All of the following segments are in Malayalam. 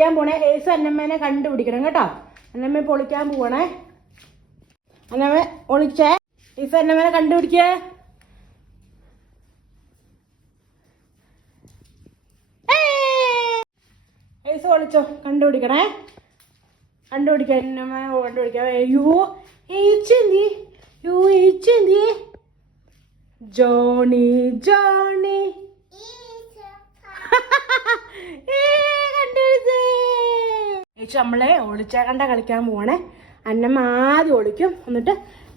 പൊളിക്കാൻ പോണേ. ഏസു അന്നമ്മേനെ കണ്ടുപിടിക്കണം കേട്ടോ. അന്നമ്മ പൊളിക്കാൻ പോവണേ. അന്നമ്മ ഒളിച്ചേ. ഏസു അന്നമ്മേനെ കണ്ടുപിടിക്കേ. ഏസു ഒളിച്ചോ. കണ്ടുപിടിക്കണേ. കണ്ടുപിടിക്കാൻ അന്നമ്മ കണ്ടുപിടിക്കാം. യു ഏച്ചെന്തി? യു ഏച്ചെന്തി? ജോണി ജോണി. ഏച്ചു നമ്മളെ ഒളിച്ചേക്കണ്ട കളിക്കാൻ പോവാണേ. അന്നമ്മ ആദ്യം ഒളിക്കും. എന്നിട്ട്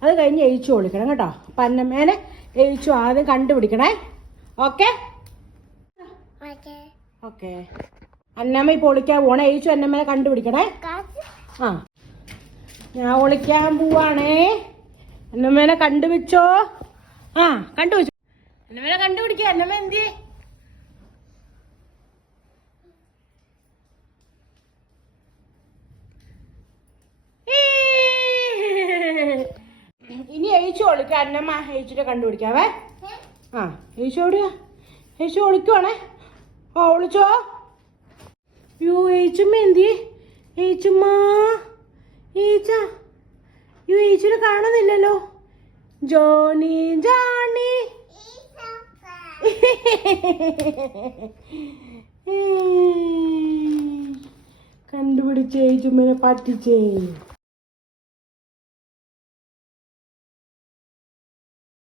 അത് കഴിഞ്ഞ് എഴിച്ചു ഒളിക്കണം കേട്ടോ. അപ്പൊ അന്നമ്മേനെ എഴിച്ചു ആദ്യം കണ്ടുപിടിക്കണേ. ഓക്കെ? ഓക്കെ. അന്നമ്മ ഇപ്പോൾ ഒളിക്കാൻ പോണേ എഴിച്ചു അന്നമ്മേനെ കണ്ടുപിടിക്കണേ. ആ. ഞാൻ ഒളിക്കാൻ പോവാണേ. അന്നമ്മേനെ കണ്ടുപിടിച്ചോ? ആ കണ്ടുപിടിച്ചു. അന്നമ്മേനെ കണ്ടുപിടിക്കുക അന്നമ്മ എന്തിയേ? ഇനി എഴിച്ചു ഒളിക്കാം അന്നമ്മ എഴിച്ചിട്ട് കണ്ടുപിടിക്കാവേ. ആ ഏച്ചു എവിടെയാ? ഏച്ചു ഒളിക്കുവാണേ. ആ ഒളിച്ചോ? യോ ഏച്ചുമ്മ എന്തി? ഏച്ചുമ്മ ഏച്ച യോ ഏച്ചിനെ കാണുന്നില്ലല്ലോ. ജോണി ജോണി. കണ്ടുപിടിച്ചേ ചുമ്മനെ പറ്റിച്ചേ.